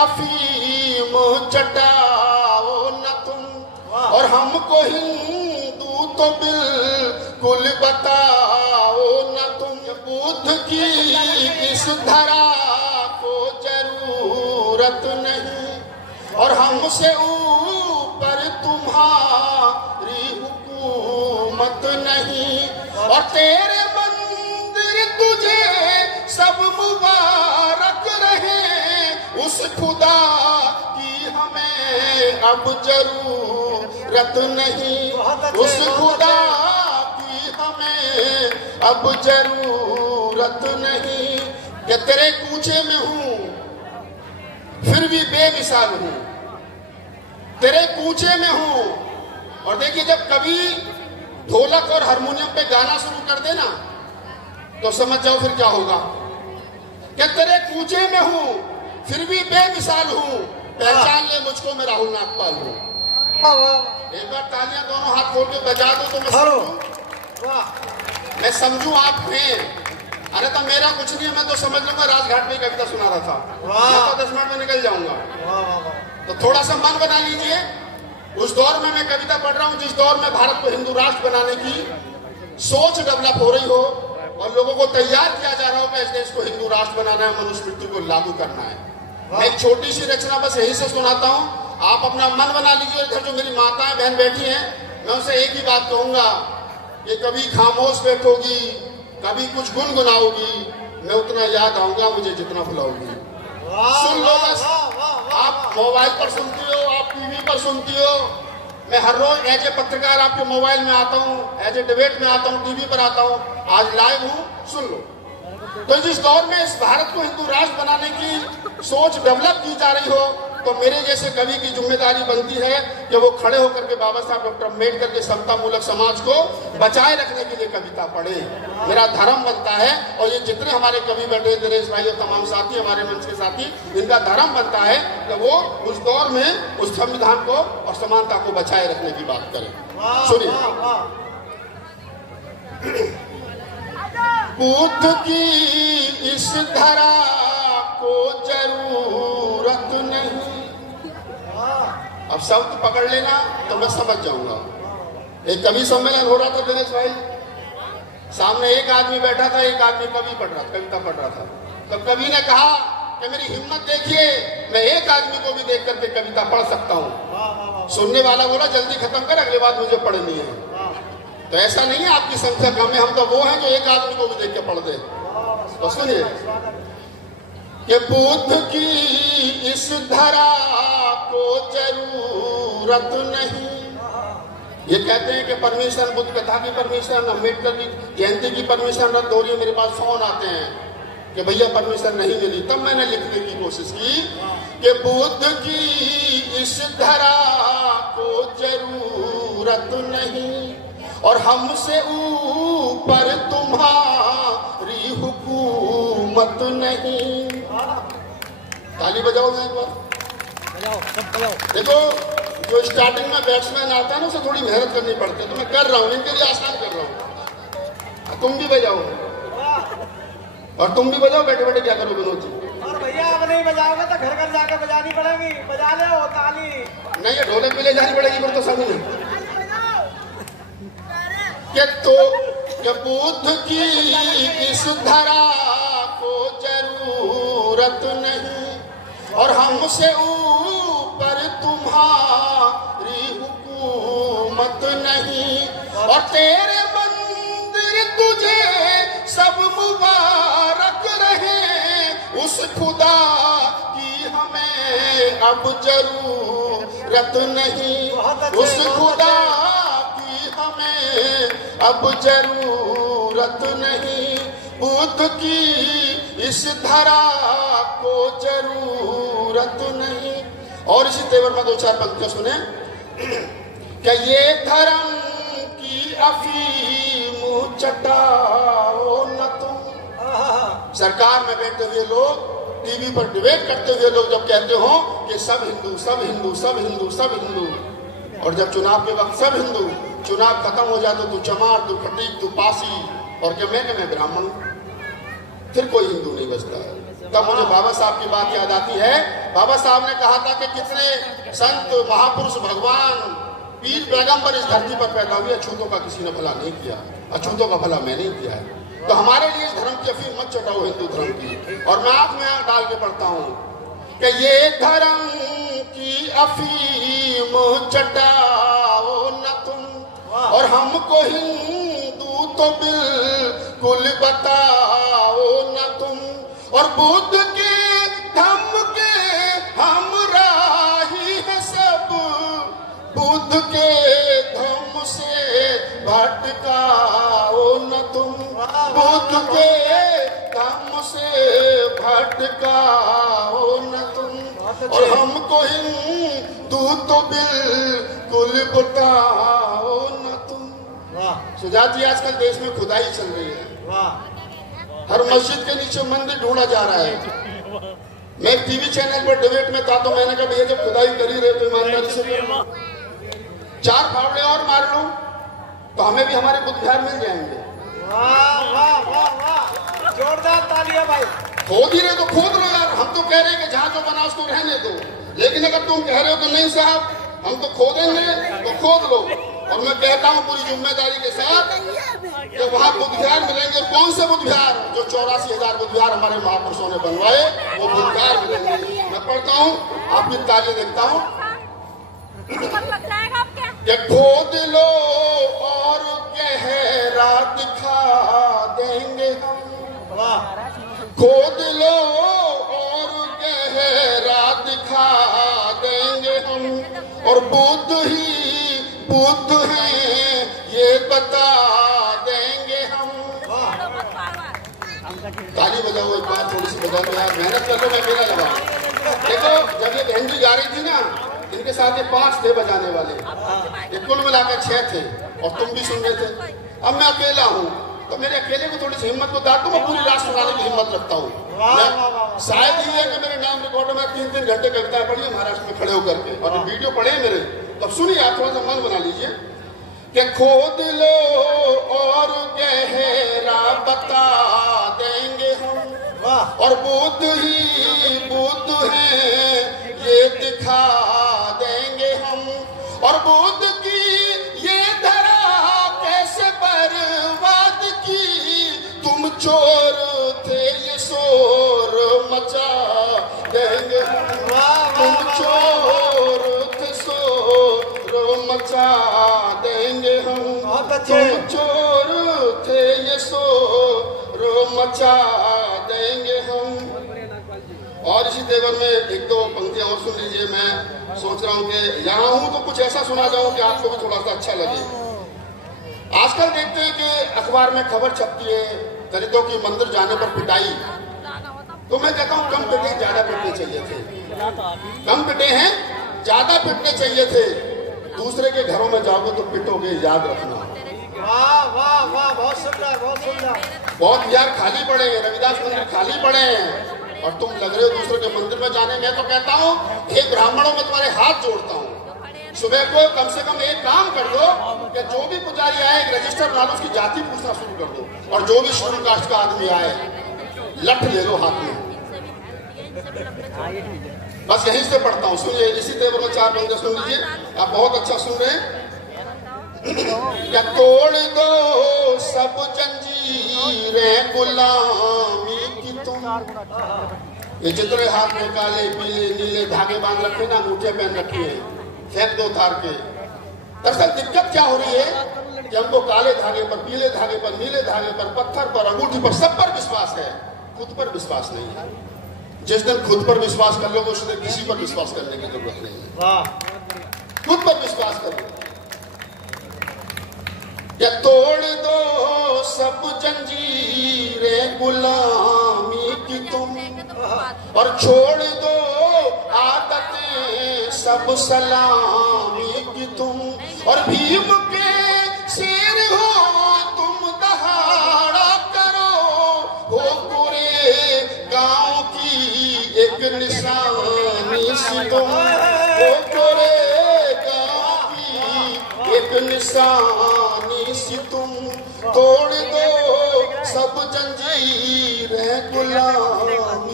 अफीम चटाओ न तुम, और हमको हिंदू तो बिल्कुल बताओ न तुम। बुद्ध की इस धरा को जरूरत नहीं, और हमसे ऊपर तुम्हारी हुकूमत नहीं। और तेरे मंदिर तुझे सब मुबारक रहे, उस खुदा की हमें अब जरूरत नहीं, उस खुदा की हमें अब जरूरत नहीं। कि तेरे कूचे में हूं फिर भी बेमिसाल हूं, तेरे कूचे में हूं। और देखिए, जब कभी ढोलक और हारमोनियम पे गाना शुरू कर देना तो समझ जाओ फिर क्या होगा। क्या तेरे कूचे में हूं फिर भी बेमिसाल हूं, पहचान ले मुझको मैं राहुल नागपाल हूं। एक बार तालियां दोनों हाथ खोल के बजा दो तो मैं समझूं आप हैं। अरे तो मेरा कुछ नहीं है, मैं तो समझ लूंगा राजघाट में कविता सुना रहा था, मैं तो 10 मिनट में निकल जाऊंगा। तो थोड़ा सा मन बना लीजिए। उस दौर में मैं कविता पढ़ रहा हूं जिस दौर में भारत को हिंदू राष्ट्र बनाने की सोच डेवलप हो रही हो और लोगों को तैयार किया जा रहा हो कि इस देश को हिंदू राष्ट्र बनाना है, मनुस्मृति को लागू करना है। मैं एक छोटी सी रचना बस यही से सुनाता हूं, आप अपना मन बना लीजिए। इधर जो मेरी माताएं बहन बैठी हैं, मैं उनसे एक ही बात कहूंगा कि कभी खामोश बैठोगी, कभी कुछ गुनगुनाओगी, मैं उतना याद आऊंगा मुझे जितना भुलाओगी। सुन लो बस। आप मोबाइल पर सुनती हो, आप टीवी पर सुनती हो, मैं हर रोज एज ए पत्रकार आपके मोबाइल में आता हूँ, एज ए डिबेट में आता हूँ, टीवी पर आता हूँ, आज लाइव हूँ, सुन लो। तो जिस दौर में इस भारत को हिंदू राष्ट्र बनाने की सोच डेवलप की जा रही हो, तो मेरे जैसे कवि की जिम्मेदारी बनती है कि वो खड़े होकर के बाबा साहब डॉक्टर अम्बेडकर के समता मूलक समाज को बचाए रखने के लिए कविता पढ़े। मेरा धर्म बनता है, और ये जितने हमारे कवि बैठे दिनेश भाई और तमाम साथी, हमारे मंच के साथी, इनका धर्म बनता है कि वो उस दौर में उस संविधान को और समानता को बचाए रखने की बात करें। सुनिए। बुद्ध की इस धरा को जरूरत नहीं। अब शब्द पकड़ लेना तो मैं समझ जाऊंगा। एक कवि सम्मेलन हो रहा था दिनेश भाई, सामने एक आदमी बैठा था, एक आदमी कविता पढ़ रहा था। तो कवि ने कहा कि मेरी हिम्मत देखिए, मैं एक आदमी को भी देख करके कविता पढ़ सकता हूँ। सुनने वाला बोला जल्दी खत्म कर, अगली बात मुझे पढ़नी है। तो ऐसा नहीं है आपकी संख्या कम है, हम तो वो हैं जो एक आदमी को भी देख के पढ़ दे। तो सुनिए कि बुद्ध की इस धरा को जरूरत नहीं। ये कहते हैं कि परमिशन, बुद्ध कथा की परमिशन, अम्बेडकर की जयंती की परमिशन रद्द हो रही है। मेरे पास फोन आते हैं कि भैया परमिशन नहीं मिली। तब मैंने लिखने की कोशिश की कि बुद्ध की इस धरा को जरूरत नहीं, और हमसे ऊपर तुम्हारी हुकूमत नहीं। ताली बजाओ मैं एक बार, बजाओ। देखो, जो स्टार्टिंग में बैट्समैन आता है ना, उसे थोड़ी मेहनत करनी पड़ती है, तो मैं कर रहा हूँ, इनके लिए आसान कर रहा हूँ। तुम भी बजाओ, और तुम भी बजाओ। बैठे बैठे क्या करो विनोद जी? और भैया अब नहीं बजाओगे तो घर घर जाकर बजानी पड़ेगी। बजा ले हो ताली। नहीं, ये ढोलक भी ले जानी पड़ेगी फिर तो समझ में। कि बुद्ध की इस धरा को जरूरत नहीं, और हमसे ऊपर तुम्हारी हुकूमत नहीं। और तेरे मंदिर तुझे सब मुबारक रहे, उस खुदा की हमें अब जरूरत नहीं, उस खुदा हमें अब जरूरत नहीं। बुद्ध की इस धरा को जरूरत नहीं। और इसी तेवर में 2-4 पंक्तियां सुने। क्या ये धर्म की अफीम चटाओ न तुम। सरकार में बैठे हुए लोग, टीवी पर डिबेट करते हुए लोग जब कहते हो कि सब हिंदू, सब हिंदू, सब हिंदू, सब हिंदू, और जब चुनाव के वक्त सब हिंदू, चुनाव खत्म हो जाए तो तू चमार, तू खटीक, तू पासी, और क्या मैं ब्राह्मण, फिर कोई हिंदू नहीं बचता है। तब मुझे बाबा साहब की बात याद आती है। बाबा साहब ने कहा था कि कितने संत महापुरुष भगवान पीर पैगंबर इस धरती पर पैदा हुए, अछूतों का किसी ने भला नहीं किया, अछूतों का भला मैं नहीं किया है। तो हमारे लिए इस धर्म की अफीम मत चटाओ, हिंदू धर्म की। और मैं आंख में आंख डाल के पढ़ता हूँ कि ये धर्म की अफीम चटाओ न तुम, और हमको हिंदू तो बिल्कुल बताओ न तुम, और बुद्ध के धम्म के हम राही है सब, बुद्ध के धम्म से भटकाओ न तुम, बुद्ध के धम्म से भटकाओ न तुम, और हमको हिंदू तो बिल्कुल बताओ न तुम। सुजात जी, आजकल देश में खुदाई चल रही है, हर मस्जिद के नीचे मंदिर ढूंढा जा रहा है। मैं टीवी चैनल पर डिबेट में था तो मैंने कहा भैया जब खुदाई कर ही रहे तो ईमानदारी से करो, 4 फावड़े और मार लो तो हमें भी हमारे बुद्ध विहार मिल जाएंगे। वाह वाह वाह वाह, जोरदार तालियां भाई। खोद ही रहे तो खोद लो यार, हम तो कह रहे हैं कि जहां जो बना उसको रहने दो, लेकिन अगर तुम कह रहे हो कि नहीं साहब हम तो खोदेंगे तो खोद लो। और मैं कहता हूं पूरी जिम्मेदारी के साथ कि वहां बुद्ध विहार मिलेंगे। कौन से बुद्ध विहार? जो 84,000 बुद्ध विहार हमारे महापुरुषों ने बनवाए, वो बुद्ध विहार मिलेंगे। मैं पढ़ता हूँ, आपकी तालियां देखता हूँ कि खोद लो और गहरा दिखा देंगे हम, खोद लो और गहरा दिखा देंगे हम, और बुद्ध ही बुद्ध हैं ये बता देंगे हम। ताली बजाओ एक बार, थोड़ी सी बजाओ यार, मेहनत कर लो, मैं अकेला लगा। देखो जब ये बहन जी गा रही थी ना, इनके साथ ये 5 थे बजाने वाले, ये कुल मिलाकर 6 थे, और तुम भी सुन रहे थे। अब मैं अकेला हूँ तो मेरे अकेले को थोड़ी सी हिम्मत को दाद, तो मैं पूरी रात सुनाने की हिम्मत रखता हूँ। शायद ये है कि मेरे नाम रिकॉर्ड में 3-3 घंटे कविताएं पढ़ी है महाराष्ट्र में खड़े होकर के, और वीडियो पढ़े मेरे, तब सुनिए आप, थोड़ा सा मन बना लीजिए कि खोद लो और गहरा बता देंगे हम, और बुद्ध ही बुद्ध हैं ये दिखा देंगे हम, और बुद्ध की ये धरा कैसे बर्बाद की, तुम चोर थे ये शोर मचा देंगे हम, तुम चोर थे शोर मचा देंगे हम, तुम चोर थे ये शोर मचा देंगे हम। और इसी तेवर में 1-2 पंक्तियां और सुन लीजिए। मैं सोच रहा हूं कि यहाँ हूं तो कुछ ऐसा सुना जाऊं कि आपको भी थोड़ा सा अच्छा लगे। आजकल देखते हैं कि अखबार में खबर छपती है दलितों की मंदिर जाने पर पिटाई, तो मैं कहता हूं कम पिटे, ज्यादा पिटने चाहिए थे, कम पिटे हैं ज्यादा पिटने चाहिए थे। दूसरे के घरों में जाओगे तो पिटोगे, याद रखना। वाह वाह वाह, बहुत सुंदर बहुत सुंदर। बहुत विहार खाली पड़े हैं, रविदास मंदिर खाली पड़े हैं, और तुम लग रहे हो दूसरे के मंदिर में जाने। मैं तो कहता हूँ हे ब्राह्मणों में तुम्हारे हाथ जोड़ता हूँ, सुबह को कम से कम एक काम कर दो कि जो भी पुजारी आए एक रजिस्टर बना दो, उसकी जाति पूछना शुरू कर दो, और जो भी शेड्यूल कास्ट का आदमी आए लठ ले लो हाथ में। बस यहीं से पढ़ता हूँ, सुनिए इसी तेवर में 4 पंक्तियां सुन लीजिए, आप बहुत अच्छा सुन रहे हैं। क्या तोड़ दो सब जंजीरें गुलामी की तुम, ये जितने हाथ में काले पीले नीले धागे बांध रखे ना, अंगूठे पहन रखी है, फेंक दो उतार के। दरअसल दिक्कत क्या हो रही है कि हमको काले धागे पर, पीले धागे पर, नीले धागे पर, पत्थर पर, अंगूठी पर, सब पर विश्वास है, खुद पर विश्वास नहीं है। जिस दिन खुद पर विश्वास कर लोगे उस दिन किसी पर विश्वास करने की जरूरत नहीं है। खुद पर विश्वास करो। या तोड़ दो सब जंजीरें गुलामी की तुम, और छोड़ दो आदतें सब सलामी की तुम, और भीम के शेर हो तुम दहाड़ा करो, हो पूरे गांव की एक निशानी सी तुम, हो पूरे गांव की एक निशानी सी तुम, तोड़ दो सब जंजीरें गुलामी